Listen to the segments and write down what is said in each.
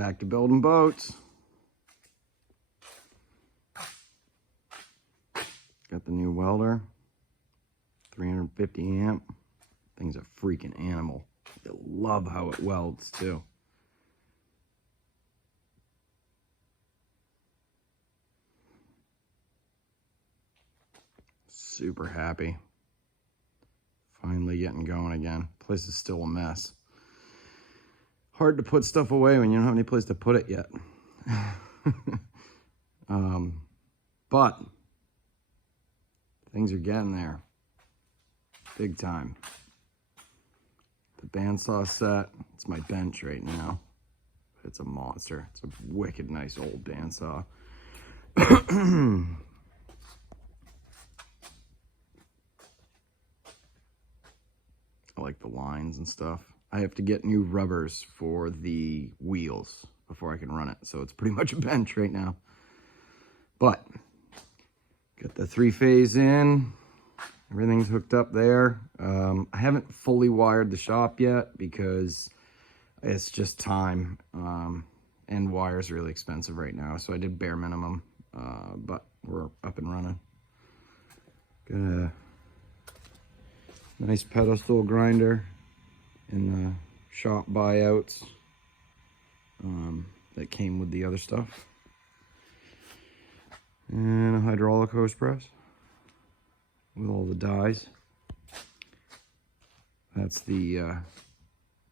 Back to building boats. Got the new welder, 350 amp. Thing's a freaking animal. I love how it welds too. Super happy. Finally getting going again. Place is still a mess. Hard to put stuff away when you don't have any place to put it yet. But things are getting there. Big time. The bandsaw set, it's my bench right now. It's a monster. It's a wicked nice old bandsaw. I like the lines and stuff. I have to get new rubbers for the wheels before I can run it. So it's pretty much a bench right now. But got the 3-phase in. Everything's hooked up there. I haven't fully wired the shop yet because it's just time. And wire's really expensive right now. So I did bare minimum. But we're up and running. Got a nice pedestal grinder in the shop buyouts that came with the other stuff. And a hydraulic hose press with all the dies. That's the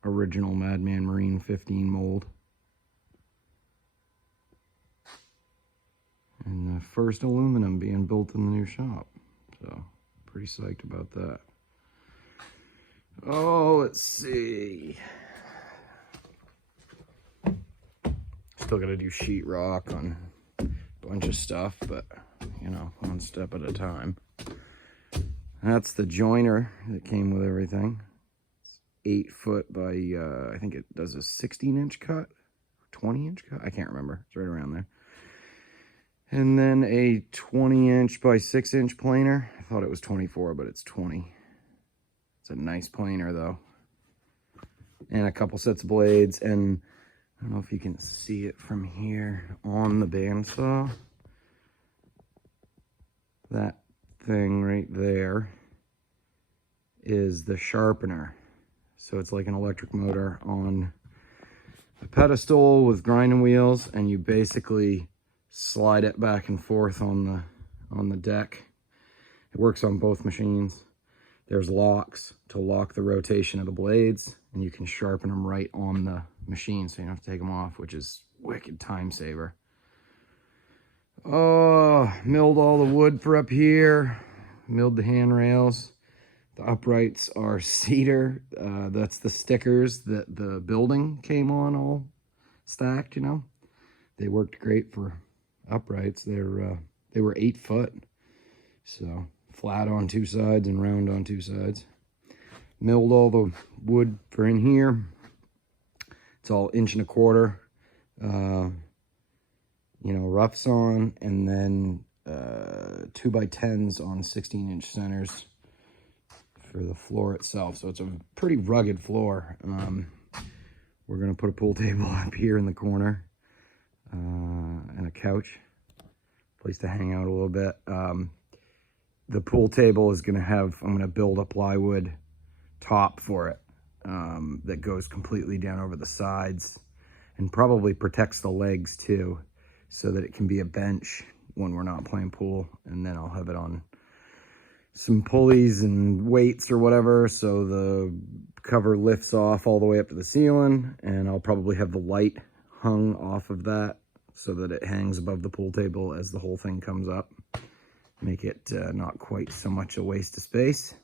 original Madman Marine 15 mold. And the first aluminum being built in the new shop. So, pretty psyched about that. Oh, let's see. Still gotta do sheetrock on a bunch of stuff, but, you know, one step at a time. That's the joiner that came with everything. It's 8 foot by, I think it does a 16-inch cut, 20-inch cut. I can't remember. It's right around there. And then a 20-inch by 6-inch planer. I thought it was 24, but it's 20. It's a nice planer though. And a couple sets of blades. And I don't know if you can see it from here on the bandsaw. That thing right there is the sharpener. So it's like an electric motor on a pedestal with grinding wheels, and you basically slide it back and forth on the deck. It works on both machines. There's locks to lock the rotation of the blades, and you can sharpen them right on the machine, so you don't have to take them off, which is wicked time saver. Oh, milled all the wood for up here, milled the handrails. The uprights are cedar. That's the stickers that the building came on all stacked, you know. They worked great for uprights. They were 8 foot, so flat on 2 sides and round on 2 sides. Milled all the wood for in here. It's all 1.25 inch, you know, roughs on, and then 2x10s on 16-inch centers for the floor itself. So it's a pretty rugged floor. We're gonna put a pool table up here in the corner, and a couch, place to hang out a little bit. The pool table is gonna have, I'm gonna build a plywood top for it that goes completely down over the sides and probably protects the legs too, so that it can be a bench when we're not playing pool. And then I'll have it on some pulleys and weights or whatever, so the cover lifts off all the way up to the ceiling, and I'll probably have the light hung off of that so that it hangs above the pool table as the whole thing comes up. Make it not quite so much a waste of space.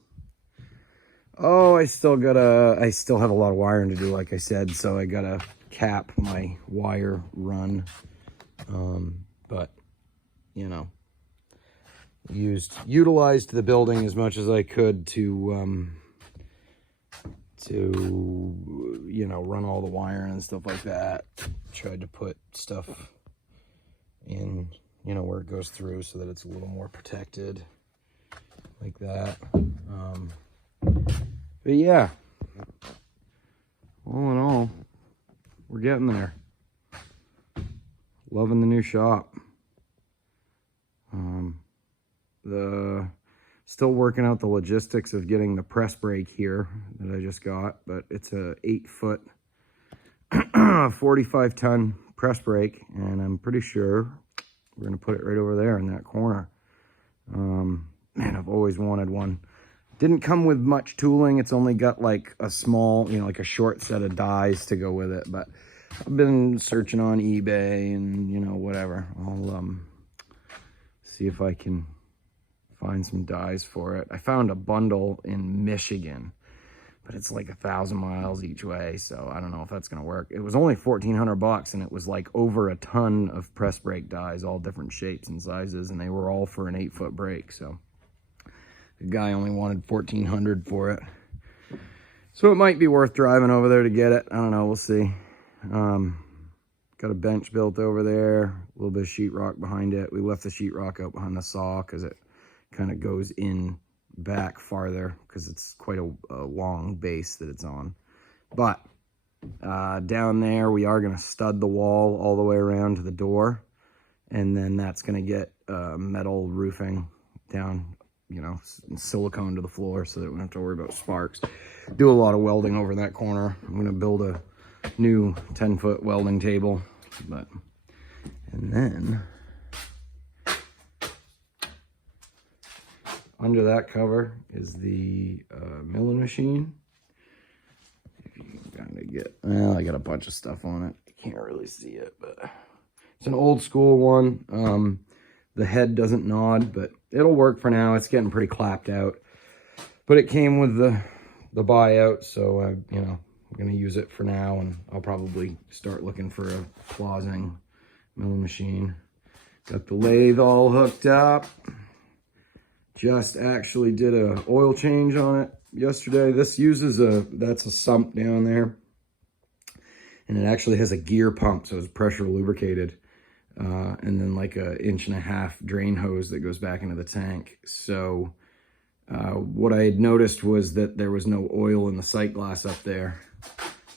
Oh, I still have a lot of wiring to do, like I said, so I gotta cap my wire run. But, you know, utilized the building as much as I could to you know, run all the wiring and stuff like that. Tried to put stuff in, you know, where it goes through so that it's a little more protected, like that. But yeah, all in all, we're getting there. loving the new shop. Still working out the logistics of getting the press brake here that I just got, but it's a 8-foot 45-ton press brake, and I'm pretty sure we're gonna put it right over there in that corner. Man, I've always wanted one. Didn't come with much tooling. It's only got like a small, like a short set of dies to go with it, but I've been searching on eBay and whatever. I'll see if I can find some dies for it. I found a bundle in Michigan, but it's like 1,000 miles each way, so I don't know if that's gonna work. It was only $1,400, and it was like over a ton of press brake dies, all different shapes and sizes, and they were all for an 8-foot brake. So the guy only wanted $1,400 for it, so it might be worth driving over there to get it. I don't know, we'll see. Got a bench built over there, a little bit of sheetrock behind it. We left the sheetrock out behind the saw because it kind of goes in back farther because it's quite a long base that it's on. But down there we are going to stud the wall all the way around to the door, and then that's going to get metal roofing down, silicone to the floor so that we don't have to worry about sparks. Do a lot of welding over that corner. I'm going to build a new 10-foot welding table, and then under that cover is the milling machine. If you can kind of get, well, I got a bunch of stuff on it. You can't really see it, but it's an old school one. The head doesn't nod, but it'll work for now. It's getting pretty clapped out, but it came with the buyout, so I'm going to use it for now, and I'll probably start looking for a closing milling machine. Got the lathe all hooked up. Just actually did a oil change on it yesterday. This uses that's a sump down there, and it actually has a gear pump, so it's pressure lubricated, and then like a 1.5-inch drain hose that goes back into the tank. So what I had noticed was that there was no oil in the sight glass up there.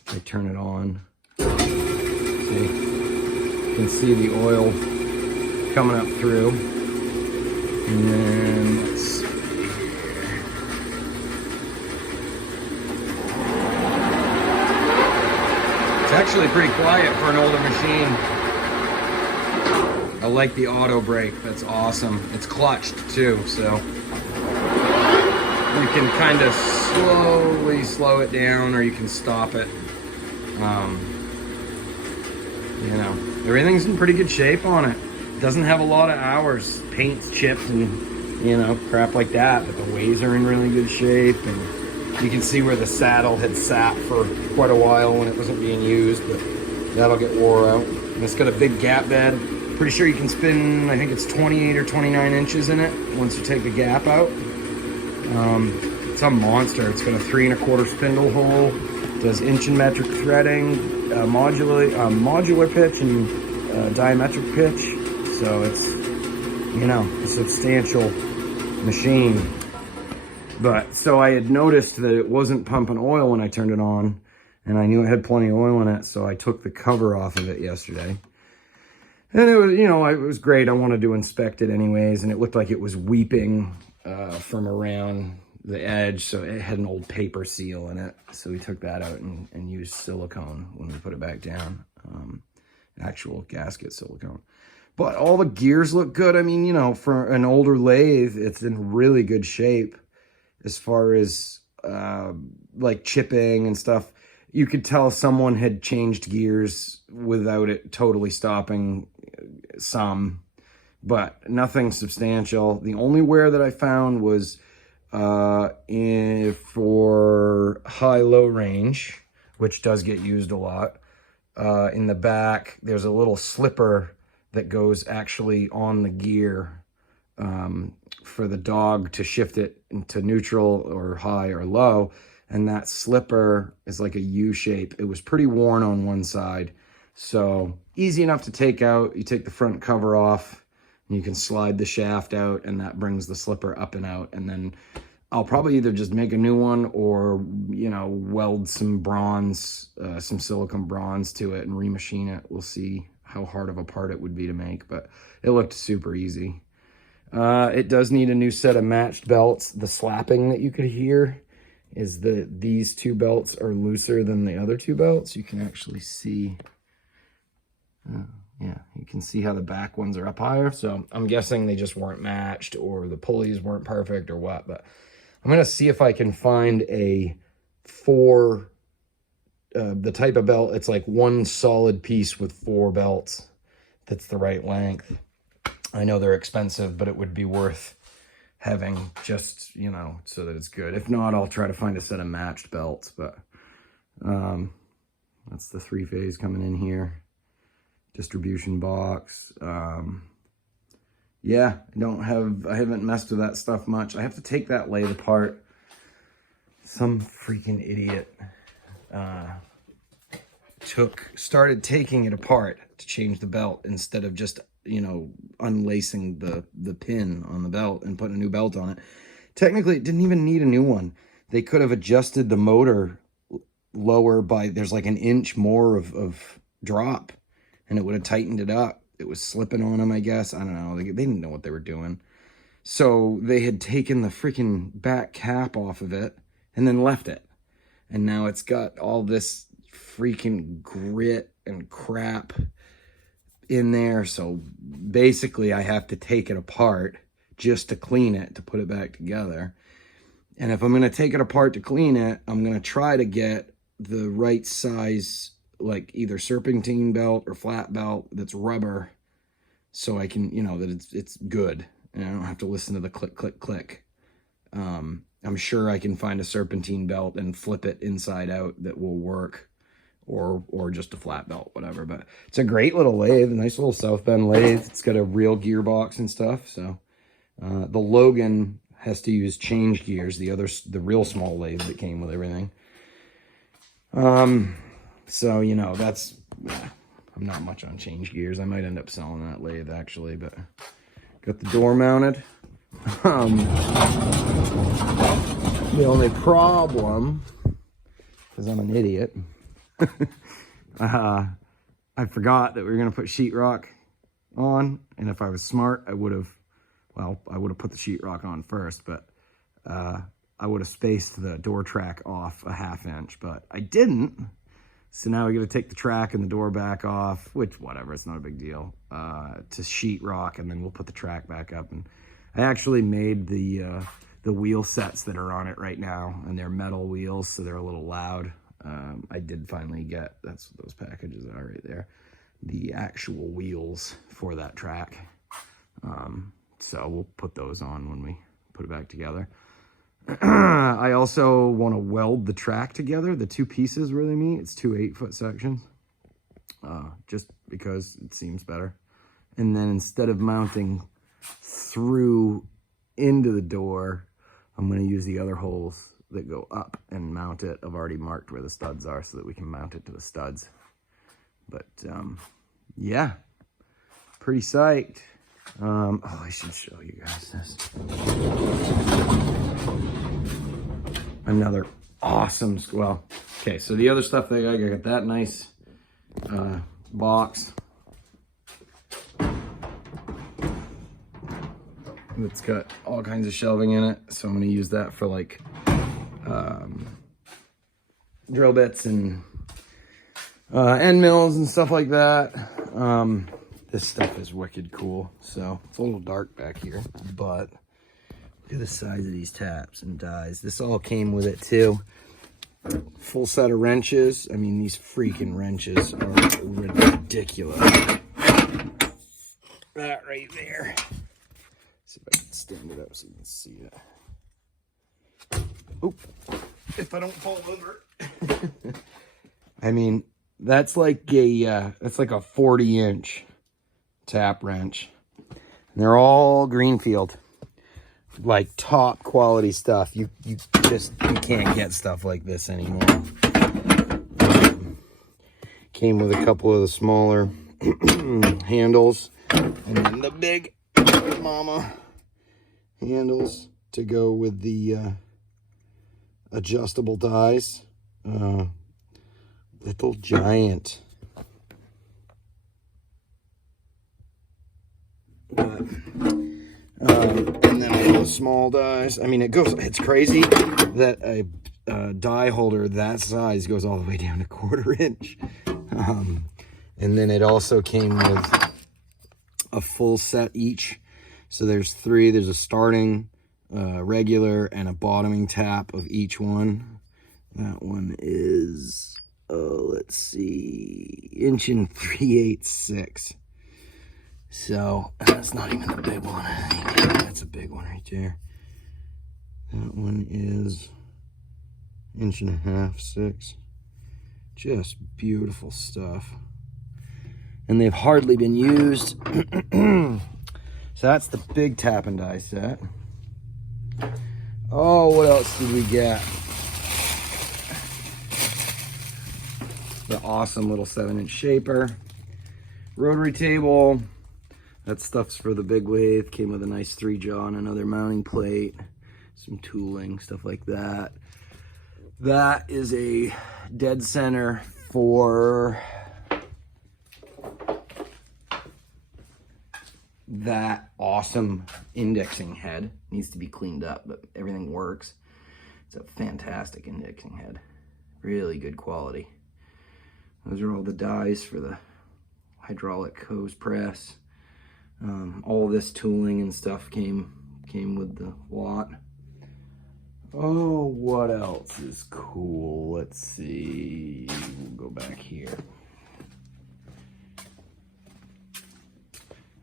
I turn it on. See, you can see the oil coming up through. And then let's see. It's actually pretty quiet for an older machine. I like the auto brake. That's awesome. It's clutched too, so you can kind of slowly slow it down, or you can stop it. Everything's in pretty good shape on it. Doesn't have a lot of hours. Paint's chipped and crap like that, but the ways are in really good shape, and you can see where the saddle had sat for quite a while when it wasn't being used, but that'll get wore out. And it's got a big gap bed. Pretty sure you can spin, I think it's 28 or 29 inches in it once you take the gap out. It's a monster. It's got a 3¼ spindle hole, does inch and metric threading, modular pitch and diametric pitch. So it's, a substantial machine. But so I had noticed that it wasn't pumping oil when I turned it on, and I knew it had plenty of oil in it, so I took the cover off of it yesterday. And it was, it was great. I wanted to inspect it anyways, and it looked like it was weeping from around the edge, so it had an old paper seal in it. So we took that out and used silicone when we put it back down, actual gasket silicone. But all the gears look good. I mean, for an older lathe, it's in really good shape as far as like chipping and stuff. You could tell someone had changed gears without it totally stopping some, but nothing substantial. The only wear that I found was for high-low range, which does get used a lot. In the back, there's a little slipper that goes actually on the gear for the dog to shift it into neutral or high or low. And that slipper is like a U shape. It was pretty worn on one side, so easy enough to take out. You take the front cover off and you can slide the shaft out, and that brings the slipper up and out. And then I'll probably either just make a new one or, weld some bronze, some silicone bronze to it and remachine it. We'll see how hard of a part it would be to make, but it looked super easy. It does need a new set of matched belts. The slapping that you could hear is that these two belts are looser than the other two belts. You can actually see, yeah, you can see how the back ones are up higher. So I'm guessing they just weren't matched, or the pulleys weren't perfect, or what. But I'm going to see if I can find a the type of belt. It's like one solid piece with 4 belts. That's the right length. I know they're expensive, but it would be worth having, just, you know, so that it's good. If not, I'll try to find a set of matched belts. But that's the 3-phase coming in here. Distribution box. Yeah, I haven't messed with that stuff much. I have to take that lathe apart. Some freaking idiot started taking it apart to change the belt instead of just, you know, unlacing the pin on the belt and putting a new belt on it. Technically, it didn't even need a new one. They could have adjusted the motor lower by, there's like an inch more of drop, and it would have tightened it up. It was slipping on them, I guess. I don't know. They didn't know what they were doing. So they had taken the freaking back cap off of it and then left it. And now it's got all this freaking grit and crap in there. So basically I have to take it apart just to clean it, to put it back together. And if I'm going to take it apart to clean it, I'm going to try to get the right size, like either serpentine belt or flat belt that's rubber, so I can, you know, that it's good and I don't have to listen to the click, click, click. I'm sure I can find a serpentine belt and flip it inside out that will work, or just a flat belt, whatever. But it's a great little lathe, a nice little South Bend lathe. It's got a real gearbox and stuff. So the Logan has to use change gears, the real small lathe that came with everything. So, you know, I'm not much on change gears. I might end up selling that lathe actually, but got the door mounted. The only problem, because I'm an idiot, I forgot that we were going to put sheetrock on, and if I was smart, I would have put the sheetrock on first, but I would have spaced the door track off a 1/2 inch, but I didn't. So now we got to take the track and the door back off, which, whatever, it's not a big deal, to sheetrock, and then we'll put the track back up. And I actually made the wheel sets that are on it right now, and they're metal wheels, so they're a little loud. I did finally get, that's what those packages are right there, the actual wheels for that track. So we'll put those on when we put it back together. I also want to weld the track together, the 2 pieces where they meet. It's 2 8-foot sections, just because it seems better. And then instead of mounting through into the door, I'm going to use the other holes that go up and mount it. I've already marked where the studs are so that we can mount it to the studs. But yeah, pretty psyched. Oh, I should show you guys this. Another awesome, well, okay, so the other stuff that I got that nice box. It's got all kinds of shelving in it, so I'm going to use that for like drill bits and end mills and stuff like that. This stuff is wicked cool. So it's a little dark back here, but look at the size of these taps and dies. This all came with it too. Full set of wrenches. I mean, these freaking wrenches are ridiculous. That right there. See if I can stand it up so you can see it. Oop, if I don't fall over. I mean, that's like a 40-inch tap wrench. And they're all Greenfield, like top quality stuff. You can't get stuff like this anymore. Came with a couple of the smaller handles, and then the big mama handles to go with the adjustable dies. Little Giant. But, and then all the small dies. I mean, it's crazy that a die holder that size goes all the way down to 1/4 inch. And then it also came with a full set each. So there's 3. There's a starting, regular, and a bottoming tap of each one. That one is, let's see, 1 3/8". So that's not even the big one. I think that's a big one right there. That one is 1.5", 6". Just beautiful stuff. And they've hardly been used. So that's the big tap and die set. Oh, what else did we get? The awesome little 7-inch shaper. Rotary table. That stuff's for the big lathe. Came with a nice 3-jaw and another mounting plate. Some tooling, stuff like that. That is a dead center for that awesome indexing head. Needs to be cleaned up, but everything works. It's a fantastic indexing head. Really good quality. Those are all the dies for the hydraulic hose press. All this tooling and stuff came with the lot. Oh, what else is cool? Let's see. We'll go back here.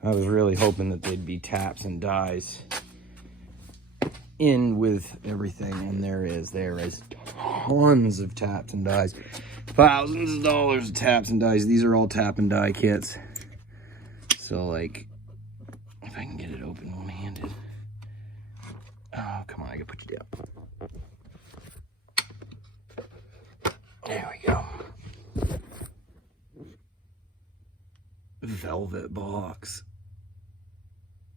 I was really hoping that they'd be taps and dies in with everything, and there is tons of taps and dies. Thousands of dollars of taps and dies. These are all tap and die kits. So, like, if I can get it open one-handed. Oh, come on, I gotta put you down. There we go. Velvet box.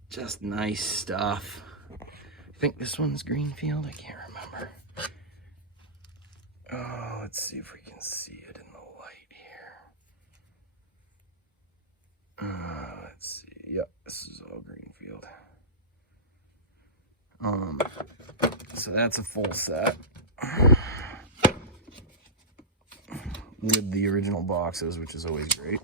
Just nice stuff. I think this one's Greenfield. I can't remember. Oh, let's see if we can see it in the light here. Let's see. Yep, this is all Greenfield. So that's a full set with the original boxes, which is always great.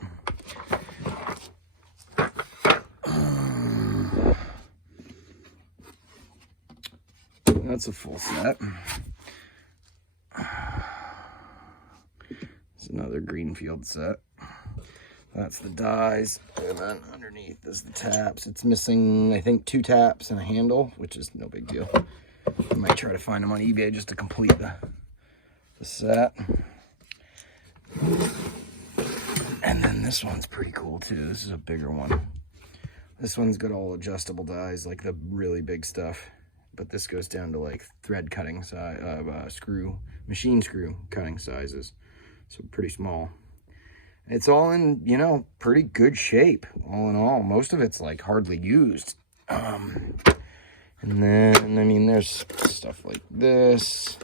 That's a full set. It's another Greenfield set. That's the dies, and then underneath is the taps. It's missing, I think, 2 taps and a handle, which is no big deal. I might try to find them on eBay just to complete the set. And then this one's pretty cool too. This is a bigger one. This one's got all adjustable dies, like the really big stuff. But this goes down to like thread cutting size, machine screw cutting sizes. So pretty small. It's all in, you know, pretty good shape, all in all. Most of it's like hardly used. And then, I mean, there's stuff like this.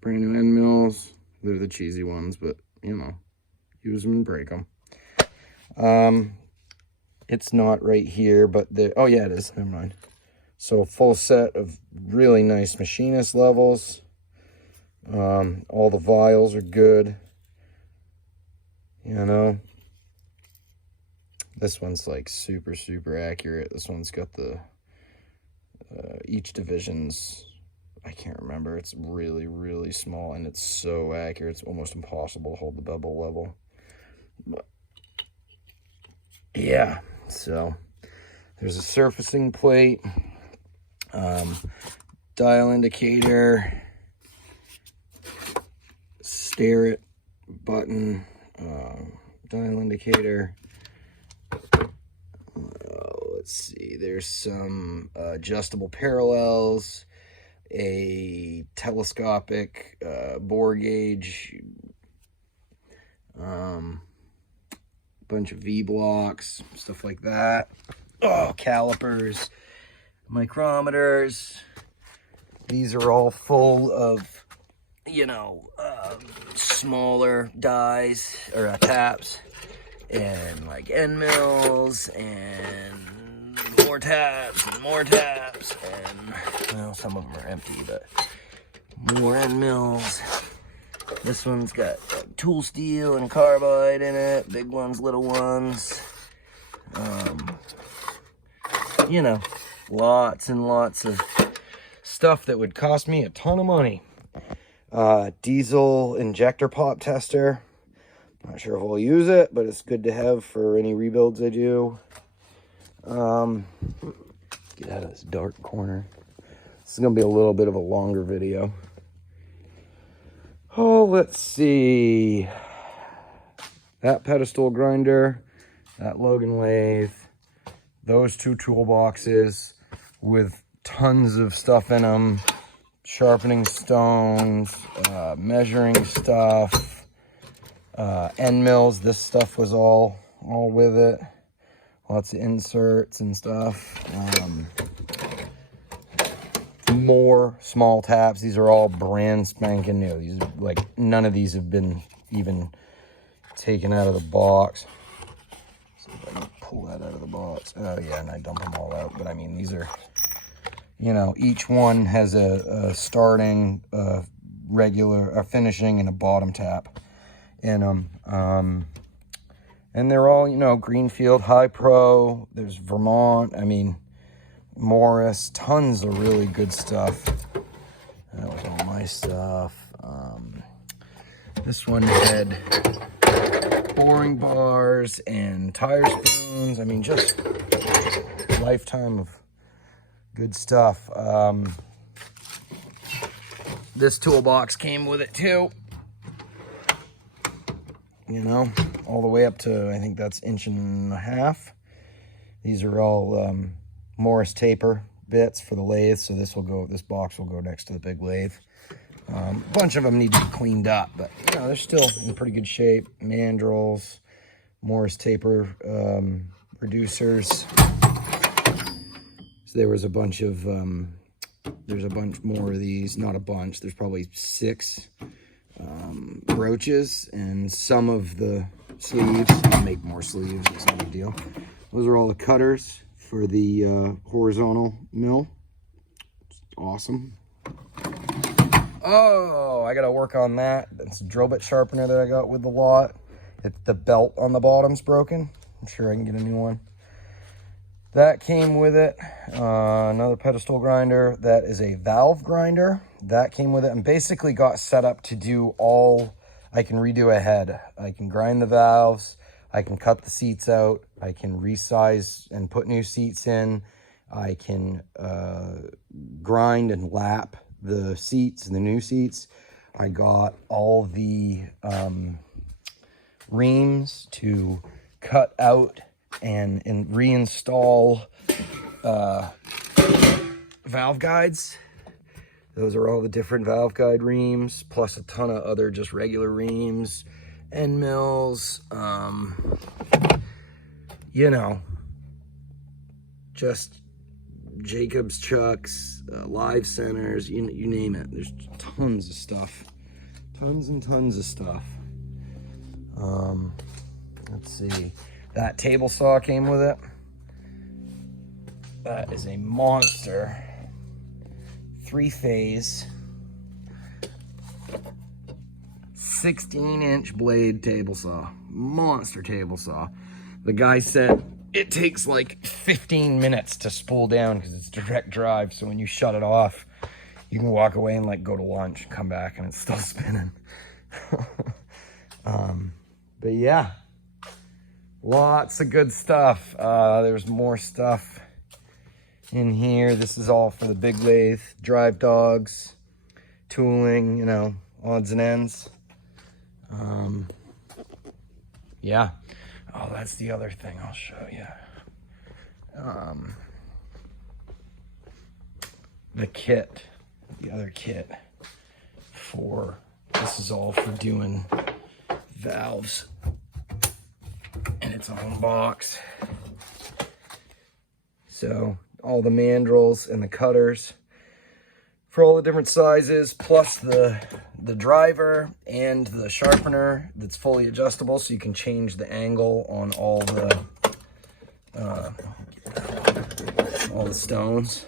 Brand new end mills. They're the cheesy ones, but, you know, use them and break them. It's not right here, but oh yeah, it is. Never mind. So full set of really nice machinist levels. All the vials are good. You know, this one's like super, super accurate. This one's got the, each division's, I can't remember. It's really, really small, and it's so accurate. It's almost impossible to hold the bevel level. But yeah, so there's a surfacing plate, dial indicator, stare it button, dial indicator. Let's see, there's some adjustable parallels, a telescopic bore gauge, bunch of V-blocks, stuff like that. Oh, calipers, micrometers. These are all full of, you know, smaller dies or taps. and like end mills and more tabs and more tabs, and well, some of them are empty, but more end mills. This one's got like, tool steel and carbide in it, big ones, little ones. You know, lots and lots of stuff that would cost me a ton of money. Diesel injector pop tester. Not sure if I'll use it, but it's good to have for any rebuilds I do. Get out of this dark corner. This is gonna be a little bit of a longer video. Oh, let's see. That pedestal grinder, that Logan lathe, those two toolboxes with tons of stuff in them, sharpening stones, measuring stuff, end mills. This stuff was all with it. Lots of inserts and stuff. More small taps. These are all brand spanking new. These are, like, none of these have been even taken out of the box. See if I can pull that out of the box. Oh yeah, and I dump them all out. But I mean, these are, you know, each one has a starting, regular, a finishing, and a bottom tap in them. And they're all, you know, Greenfield, High Pro. There's Vermont. I mean, Morris, tons of really good stuff. That was all my stuff. This one had boring bars and tire spoons. I mean, just lifetime of good stuff. This toolbox came with it too. You know, all the way up to, I think that's 1.5 inches. These are all Morris taper bits for the lathe, so this box will go next to the big lathe. A bunch of them need to be cleaned up, but you know, they're still in pretty good shape. Mandrels, Morris taper reducers. So there was a bunch of there's a bunch more of these. Not a bunch, there's probably 6 brooches, and some of the sleeves. I'll make more sleeves, it's not a big deal. Those are all the cutters for the horizontal mill. It's awesome. Oh, I gotta work on that. That's a drill bit sharpener that I got with the lot. The belt on the bottom's broken. I'm sure I can get a new one. That came with it. Another pedestal grinder. That is a valve grinder. That came with it, and basically got set up to do all. I can redo a head. I can grind the valves. I can cut the seats out. I can resize and put new seats in. I can grind and lap the seats, the new seats. I got all the reams to cut out and reinstall valve guides. Those are all the different valve guide reams, plus a ton of other just regular reams, end mills, you know, just Jacobs chucks, live centers, you name it. There's tons of stuff, tons and tons of stuff. Let's see, that table saw came with it. That is a monster 3-phase 16-inch blade table saw, monster table saw. The guy said it takes like 15 minutes to spool down because it's direct drive. So when you shut it off, you can walk away and like go to lunch, come back, and it's still spinning. But yeah, lots of good stuff. There's more stuff in here. This is all for the big lathe, drive dogs, tooling, you know, odds and ends. Yeah. Oh, that's the other thing I'll show you. The kit, the other kit for, this is all for doing valves, and it's on a box. So all the mandrels and the cutters for all the different sizes, plus the the driver and the sharpener that's fully adjustable, so you can change the angle on all the stones.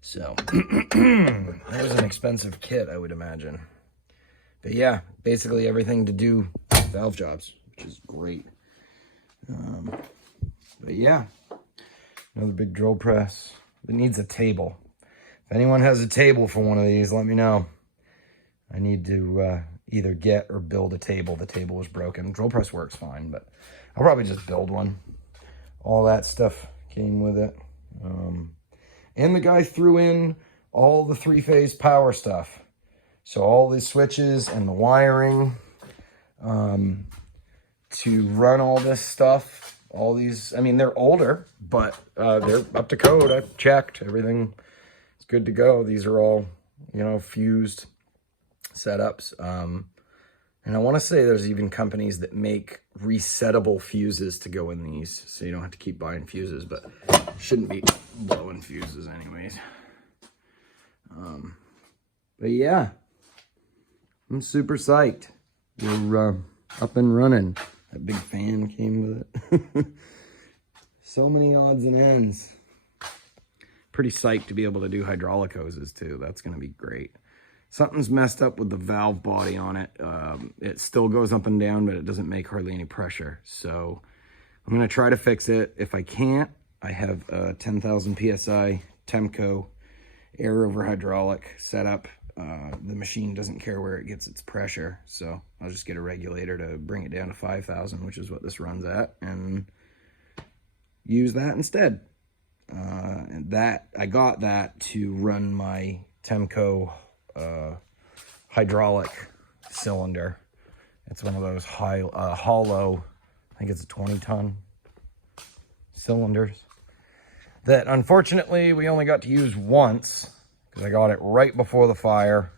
So that was an expensive kit, I would imagine. But yeah, basically everything to do valve jobs, which is great. But yeah, another big drill press. It needs a table. If anyone has a table for one of these, let me know. I need to either get or build a table. The table is broken. Drill press works fine, but I'll probably just build one. All that stuff came with it. And the guy threw in all the three-phase power stuff. So all these switches and the wiring to run all this stuff. All these, I mean, they're older, but they're up to code. I've checked. Everything is good to go. These are all, you know, fused setups. And I want to say there's even companies that make resettable fuses to go in these, so you don't have to keep buying fuses, but shouldn't be blowing fuses anyways. But yeah, I'm super psyched. We're up and running. That big fan came with it. So many odds and ends. Pretty psyched to be able to do hydraulic hoses too. That's going to be great. Something's messed up with the valve body on it. It still goes up and down, but it doesn't make hardly any pressure. So I'm going to try to fix it. If I can't, I have a 10,000 PSI Temco air over hydraulic setup. The machine doesn't care where it gets its pressure. So I'll just get a regulator to bring it down to 5,000, which is what this runs at, and use that instead. And that I got that to run my Temco hydraulic cylinder. It's one of those hollow, I think it's a 20-ton cylinders that unfortunately we only got to use once because I got it right before the fire.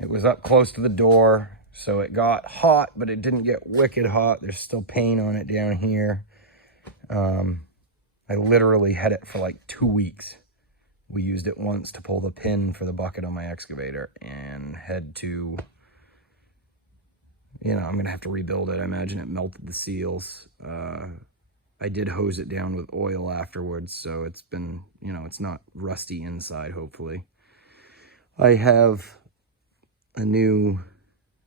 It was up close to the door, so it got hot, but it didn't get wicked hot. There's still paint on it down here. I literally had it for like 2 weeks. We used it once to pull the pin for the bucket on my excavator and had to, you know, I'm going to have to rebuild it. I imagine it melted the seals. I did hose it down with oil afterwards, so it's been, you know, it's not rusty inside, hopefully. I have a new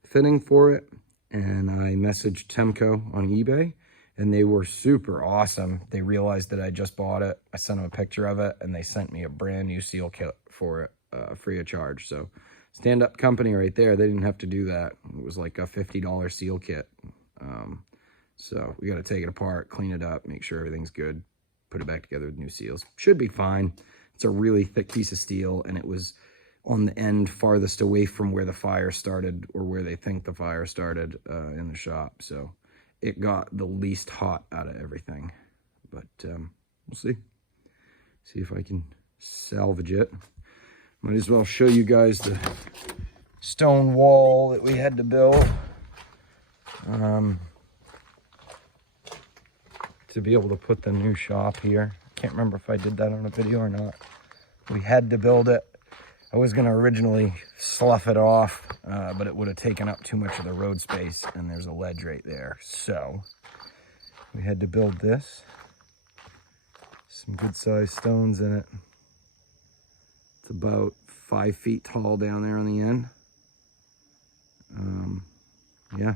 fitting for it, and I messaged Temco on eBay, and they were super awesome. They realized that I just bought it. I sent them a picture of it, and they sent me a brand new seal kit for it, free of charge. So stand-up company right there. They didn't have to do that. It was like a $50 seal kit. So we got to take it apart, clean it up, make sure everything's good, put it back together with new seals. Should be fine. It's a really thick piece of steel, and it was on the end farthest away from where the fire started, or where they think the fire started in the shop. So it got the least hot out of everything. But we'll see. See if I can salvage it. Might as well show you guys the stone wall that we had to build. To be able to put the new shop here. Can't remember if I did that on a video or not. We had to build it. I was going to originally slough it off, but it would have taken up too much of the road space, and there's a ledge right there. So we had to build this. Some good sized stones in it. It's about 5 feet tall down there on the end. Yeah,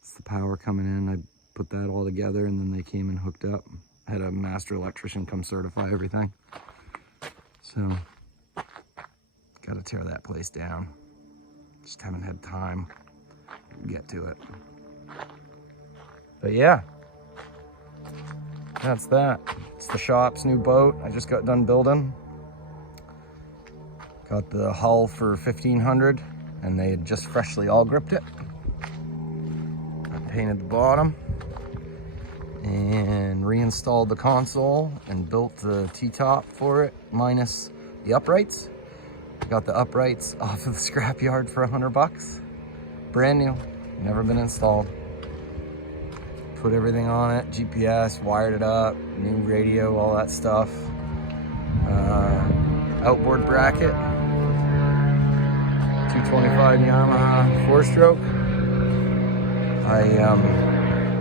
it's the power coming in. I put that all together, and then they came and hooked up. I had a master electrician come certify everything. So got to tear that place down. Just haven't had time to get to it. But yeah, that's that. It's the shop's new boat I just got done building. Got the hull for $1,500, and they had just freshly all gripped it. I painted the bottom and reinstalled the console and built the T-top for it, minus the uprights. Got the uprights off of the scrapyard for $100. Brand new, never been installed. Put everything on it, GPS, wired it up, new radio, all that stuff. Outboard bracket. 225 Yamaha 4-stroke.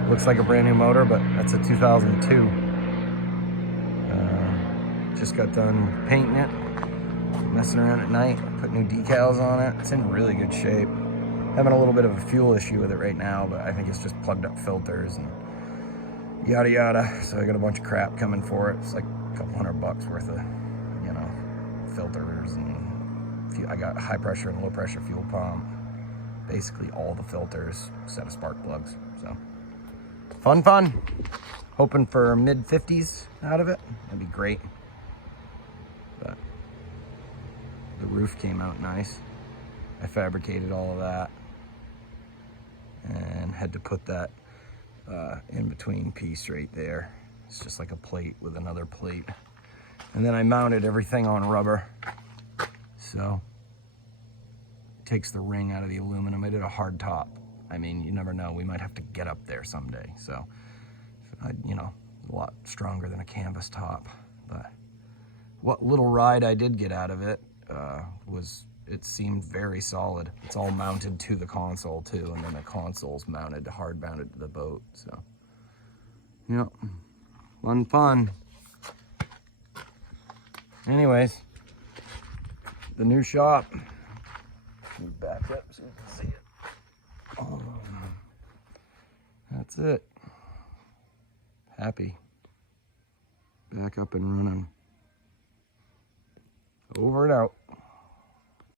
Looks like a brand new motor, but that's a 2002. Just got done painting it, messing around at night, put new decals on it. It's in really good shape. Having a little bit of a fuel issue with it right now, but I think it's just plugged up filters and yada yada. So I got a bunch of crap coming for it. It's like a couple $100 worth of, you know, filters, and I got high pressure and low pressure fuel pump, basically all the filters, set of spark plugs. So fun. Hoping for mid 50s out of it. That'd be great. But the roof came out nice. I fabricated all of that and had to put that in between piece right there. It's just like a plate with another plate. And then I mounted everything on rubber. So it takes the ring out of the aluminum. I did a hard top. I mean, you never know. We might have to get up there someday. So, you know, a lot stronger than a canvas top. But what little ride I did get out of it it seemed very solid. It's all mounted to the console too, and then the console's mounted, hard mounted to the boat. So, yep, fun. Anyways, the new shop. Back up so you can see it. Oh, that's it. Happy. Back up and running. Over and out.